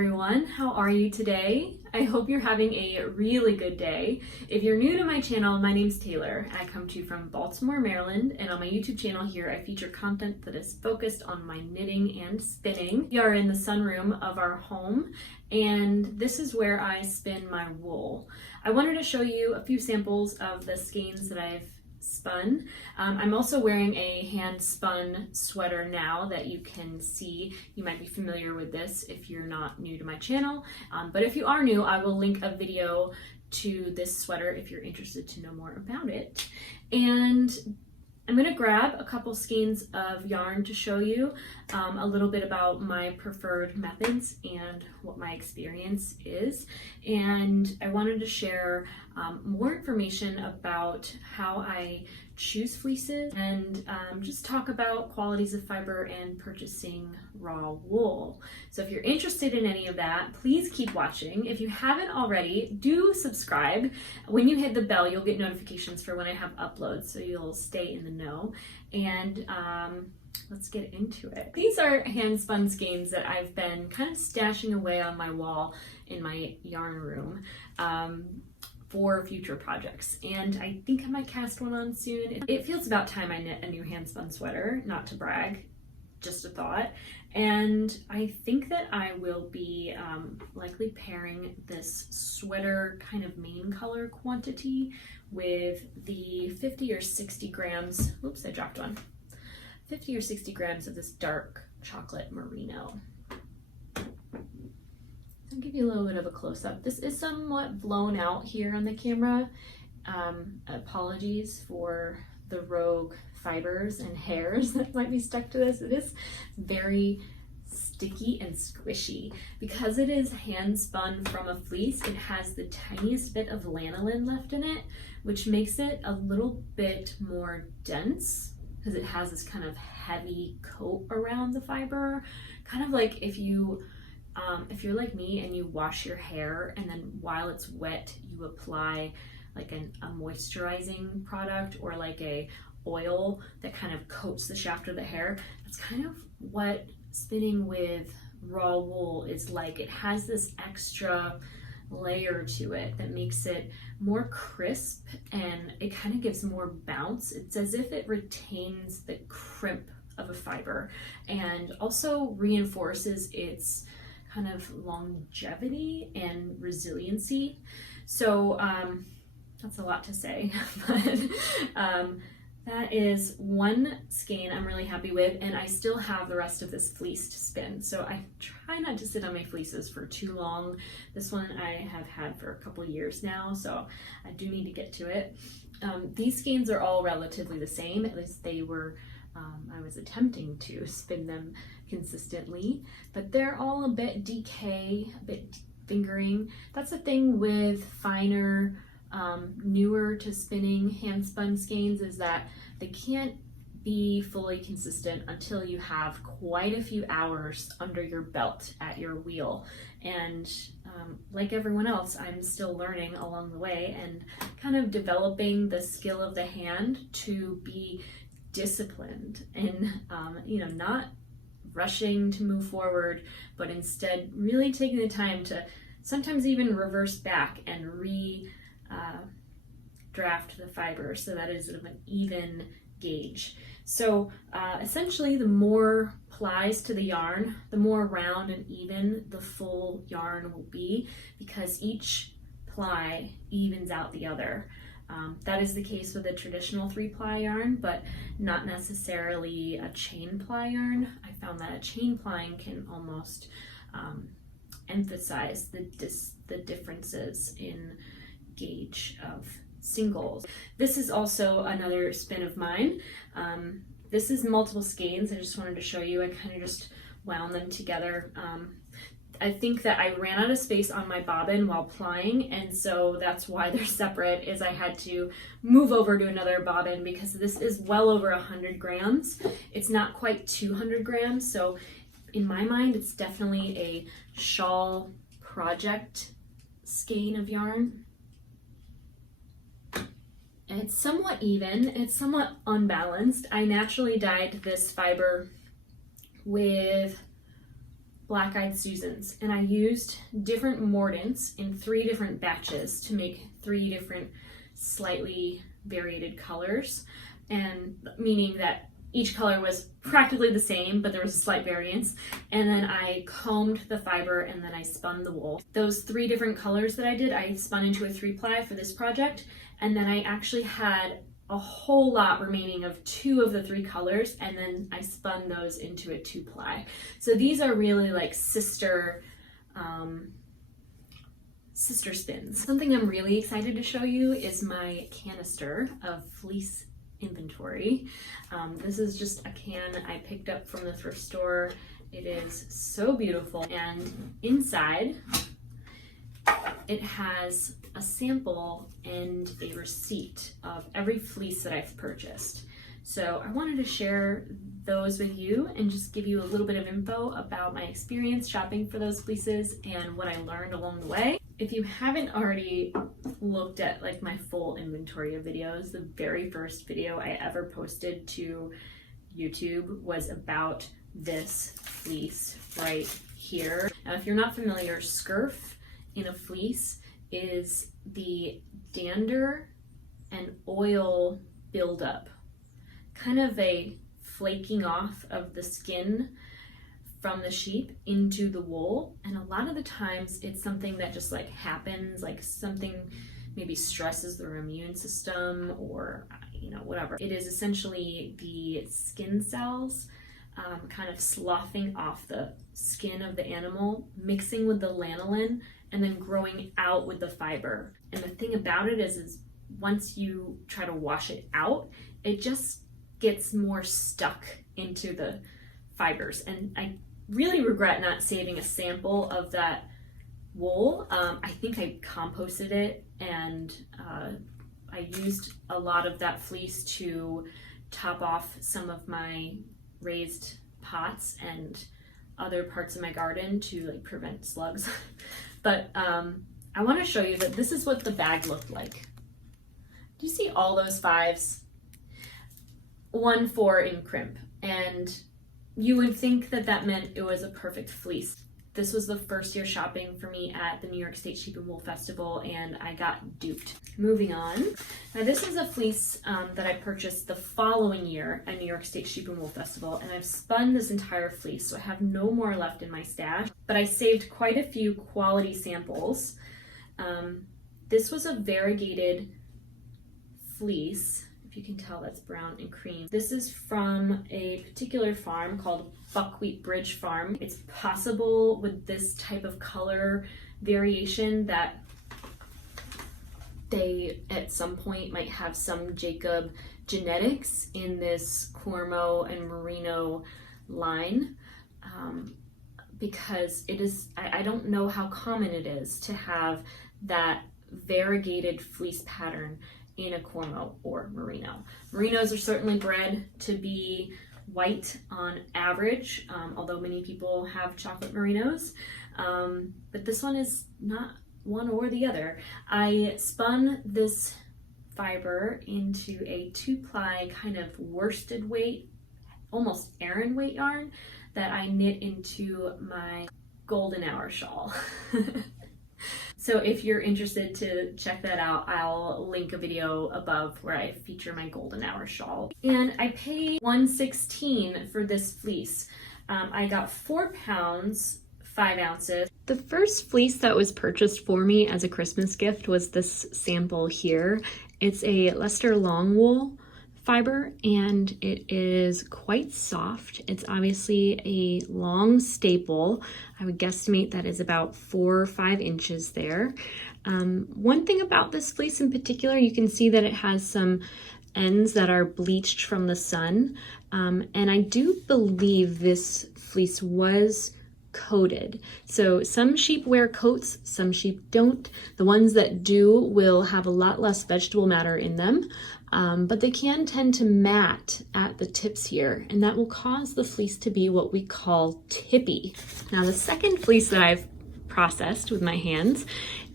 everyone, how are you today? I hope you're having a really good day. If you're new to my channel, my name's Taylor. I come to you from Baltimore, Maryland, and on my YouTube channel here I feature content that is focused on my knitting and spinning. We are in the sunroom of our home, and this is where I spin my wool. I wanted to show you a few samples of the skeins that I've spun. I'm also wearing a hand spun sweater now that you can see. You might be familiar with this if you're not new to my channel, but if you are new, I will link a video to this sweater if you're interested to know more about it. And I'm going to grab a couple skeins of yarn to show you a little bit about my preferred methods and what my experience is. And I wanted to share more information about how I choose fleeces and just talk about qualities of fiber and purchasing raw wool. So if you're interested in any of that, please keep watching. If you haven't already, do subscribe. When you hit the bell, you'll get notifications for when I have uploads, so you'll stay in the know. And let's get into it. These are hand spun skeins that I've been kind of stashing away on my wall in my yarn room for future projects, and I think I might cast one on soon. It feels about time I knit a new hand spun sweater, not to brag, just a thought. And I think that I will be likely pairing this sweater kind of main color quantity with the 50 or 60 grams, oops, I dropped one, 50 or 60 grams of this dark chocolate merino. I'll give you a little bit of a close-up. This is somewhat blown out here on the camera. Apologies for the rogue fibers and hairs that might be stuck to this. It is very sticky and squishy. Because it is hand spun from a fleece, it has the tiniest bit of lanolin left in it, which makes it a little bit more dense because it has this kind of heavy coat around the fiber. Kind of like if you're like me and you wash your hair and then while it's wet you apply like a moisturizing product or like a oil that kind of coats the shaft of the hair. That's kind of what spinning with raw wool is like. It has this extra layer to it that makes it more crisp and it kind of gives more bounce. It's as if it retains the crimp of a fiber and also reinforces its kind of longevity and resiliency. So that's a lot to say, but that is one skein I'm really happy with, and I still have the rest of this fleece to spin. So I try not to sit on my fleeces for too long. This one I have had for a couple years now, so I do need to get to it. These skeins are all relatively the same, at least they were. I was attempting to spin them consistently, but they're all a bit decay, a bit fingering. That's the thing with finer, newer to spinning hand spun skeins, is that they can't be fully consistent until you have quite a few hours under your belt at your wheel. And like everyone else, I'm still learning along the way and kind of developing the skill of the hand to be disciplined and not rushing to move forward, but instead really taking the time to sometimes even reverse back and draft the fiber so that is of an even gauge. So essentially the more plies to the yarn, the more round and even the full yarn will be, because each ply evens out the other. That is the case with a traditional 3-ply yarn, but not necessarily a chain ply yarn. I found that a chain plying can almost emphasize the differences in gauge of singles. This is also another spin of mine. This is multiple skeins. I just wanted to show you. I kind of just wound them together. I think that I ran out of space on my bobbin while plying, and so that's why they're separate, is I had to move over to another bobbin because this is well over 100 grams. It's not quite 200 grams, so in my mind it's definitely a shawl project skein of yarn. And it's somewhat even, it's somewhat unbalanced. I naturally dyed this fiber with Black-Eyed Susans, and I used different mordants in 3 different batches to make 3 different slightly variated colors, and meaning that each color was practically the same, but there was a slight variance. And then I combed the fiber and then I spun the wool. Those 3 different colors that I did, I spun into a 3-ply for this project. And then I actually had a whole lot remaining of 2 of the 3 colors, and then I spun those into a 2-ply. So these are really like sister spins. Something I'm really excited to show you is my canister of fleece inventory. This is just a can I picked up from the thrift store. It is so beautiful, and inside it has a sample and a receipt of every fleece that I've purchased. So I wanted to share those with you and just give you a little bit of info about my experience shopping for those fleeces and what I learned along the way. If you haven't already looked at like my full inventory of videos, the very first video I ever posted to YouTube was about this fleece right here. Now, if you're not familiar, scurf in a fleece is the dander and oil buildup, kind of a flaking off of the skin from the sheep into the wool. And a lot of the times it's something that just like happens, like something maybe stresses their immune system or whatever. It is essentially the skin cells kind of sloughing off the skin of the animal, mixing with the lanolin, and then growing out with the fiber. And the thing about it is once you try to wash it out, it just gets more stuck into the fibers. And I really regret not saving a sample of that wool. I think I composted it, and I used a lot of that fleece to top off some of my raised pots and other parts of my garden to like prevent slugs. But I want to show you that this is what the bag looked like. Do you see all those 5s? 1 4 in crimp, and you would think that that meant it was a perfect fleece. This was the first year shopping for me at the New York State Sheep and Wool Festival, and I got duped. Moving on. Now this is a fleece that I purchased the following year at New York State Sheep and Wool Festival, and I've spun this entire fleece, so I have no more left in my stash, but I saved quite a few quality samples. This was a variegated fleece. If you can tell, that's brown and cream. This is from a particular farm called Buckwheat Bridge Farm. It's possible with this type of color variation that they at some point might have some Jacob genetics in this Cormo and Merino line, because it is, I don't know how common it is to have that variegated fleece pattern in a Cormo or Merino. Merinos are certainly bred to be white on average, although many people have chocolate Merinos, but this one is not one or the other. I spun this fiber into a 2-ply kind of worsted weight, almost Aran weight yarn that I knit into my golden hour shawl. So if you're interested to check that out, I'll link a video above where I feature my golden hour shawl. And I paid $1.16 for this fleece. I got 4 pounds, 5 ounces. The first fleece that was purchased for me as a Christmas gift was this sample here. It's a Leicester long wool fiber, and it is quite soft. It's obviously a long staple. I would guesstimate that is about 4 or 5 inches there. One thing about this fleece in particular, you can see that it has some ends that are bleached from the sun. And I do believe this fleece was coated. So some sheep wear coats, some sheep don't. The ones that do will have a lot less vegetable matter in them, but they can tend to mat at the tips here, and that will cause the fleece to be what we call tippy. Now the second fleece that I've processed with my hands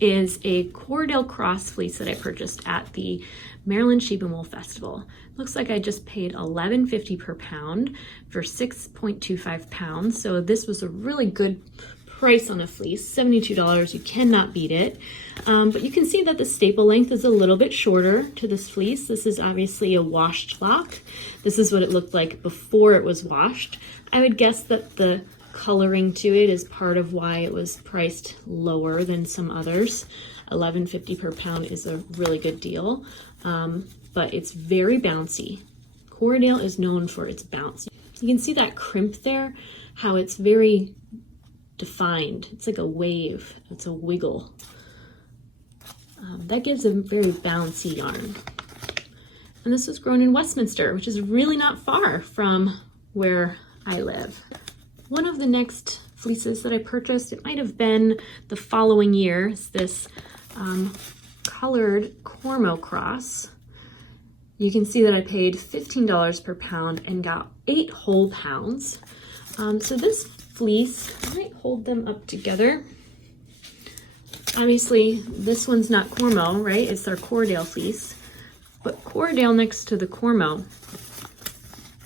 is a Cordell Cross fleece that I purchased at the Maryland Sheep and Wool Festival. Looks like I just paid $11.50 per pound for 6.25 pounds. So this was a really good price on a fleece, $72. You cannot beat it. But you can see that the staple length is a little bit shorter to this fleece. This is obviously a washed lock. This is what it looked like before it was washed. I would guess that the coloring to it is part of why it was priced lower than some others. $11.50 per pound is a really good deal, but it's very bouncy. Cordell is known for its bounce. You can see that crimp there, how it's very defined. It's like a wave, it's a wiggle. That gives a very bouncy yarn. And this was grown in Westminster, which is really not far from where I live. One of the next fleeces that I purchased, it might have been the following year, is this colored Cormo cross. You can see that I paid $15 per pound and got 8 whole pounds. So this fleece, I might hold them up together. Obviously, this one's not Cormo, right? It's our Cordell fleece. But Cordell next to the Cormo.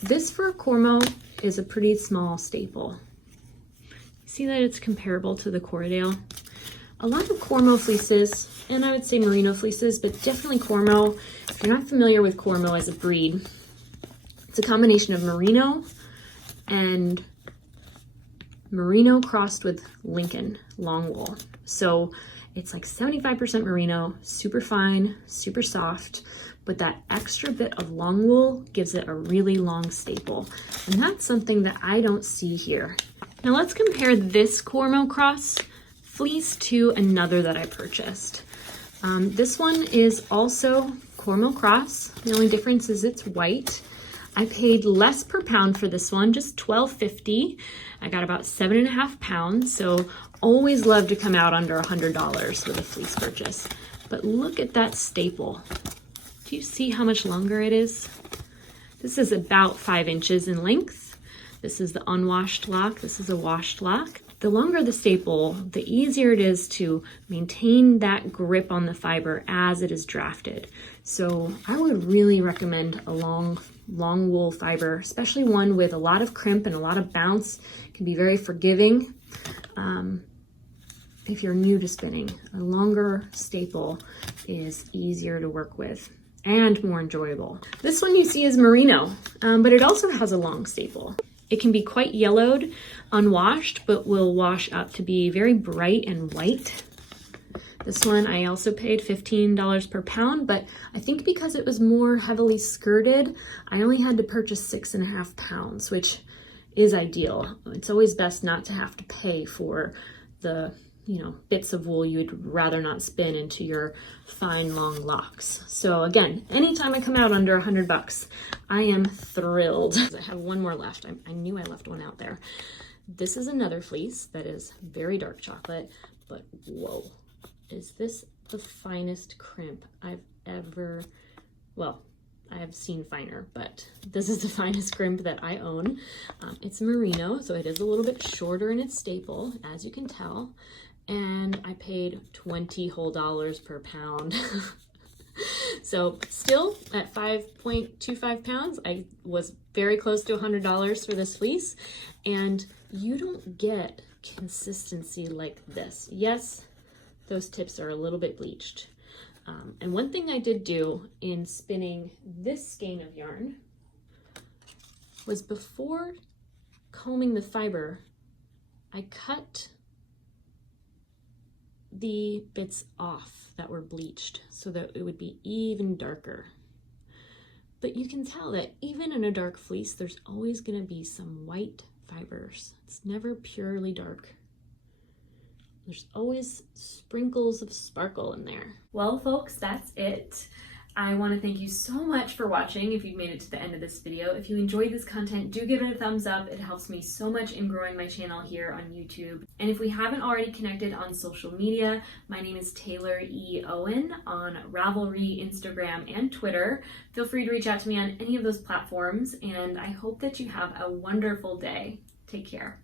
This for Cormo is a pretty small staple. See that it's comparable to the Cordell. A lot of Cormo fleeces, and I would say merino fleeces, but definitely Cormo. If you're not familiar with Cormo as a breed, it's a combination of merino and merino crossed with Lincoln long wool. So it's like 75% merino, super fine, super soft, but that extra bit of long wool gives it a really long staple. And that's something that I don't see here. Now let's compare this Cormo cross fleece to another that I purchased. This one is also Cormo cross. The only difference is it's white. I paid less per pound for this one, just $12.50. I got about 7.5 pounds, so always love to come out under $100 with a fleece purchase. But look at that staple. Do you see how much longer it is? This is about 5 inches in length. This is the unwashed lock. This is a washed lock. The longer the staple, the easier it is to maintain that grip on the fiber as it is drafted. So I would really recommend a long wool fiber, especially one with a lot of crimp and a lot of bounce. It can be very forgiving. If you're new to spinning, a longer staple is easier to work with and more enjoyable. This one you see is merino, but it also has a long staple. It can be quite yellowed, unwashed, but will wash up to be very bright and white. This one I also paid $15 per pound, but I think because it was more heavily skirted, I only had to purchase 6.5 pounds, which is ideal. It's always best not to have to pay for the bits of wool you'd rather not spin into your fine long locks. So again, anytime I come out under $100, I am thrilled. I have one more left. I knew I left one out there. This is another fleece that is very dark chocolate, but whoa, is this the finest crimp I've ever, well, I have seen finer, but this is the finest crimp that I own. It's merino, so it is a little bit shorter in its staple, as you can tell. And I paid $20 whole per pound. So still at 5.25 pounds, I was very close to $100 for this fleece. And you don't get consistency like this. Yes, those tips are a little bit bleached. And one thing I did do in spinning this skein of yarn was before combing the fiber, I cut the bits off that were bleached so that it would be even darker. But you can tell that even in a dark fleece, there's always going to be some white fibers. It's never purely dark. There's always sprinkles of sparkle in there. Well, folks, that's it. I want to thank you so much for watching if you've made it to the end of this video. If you enjoyed this content, do give it a thumbs up. It helps me so much in growing my channel here on YouTube. And if we haven't already connected on social media, my name is Taylor E. Owen on Ravelry, Instagram, and Twitter. Feel free to reach out to me on any of those platforms, and I hope that you have a wonderful day. Take care.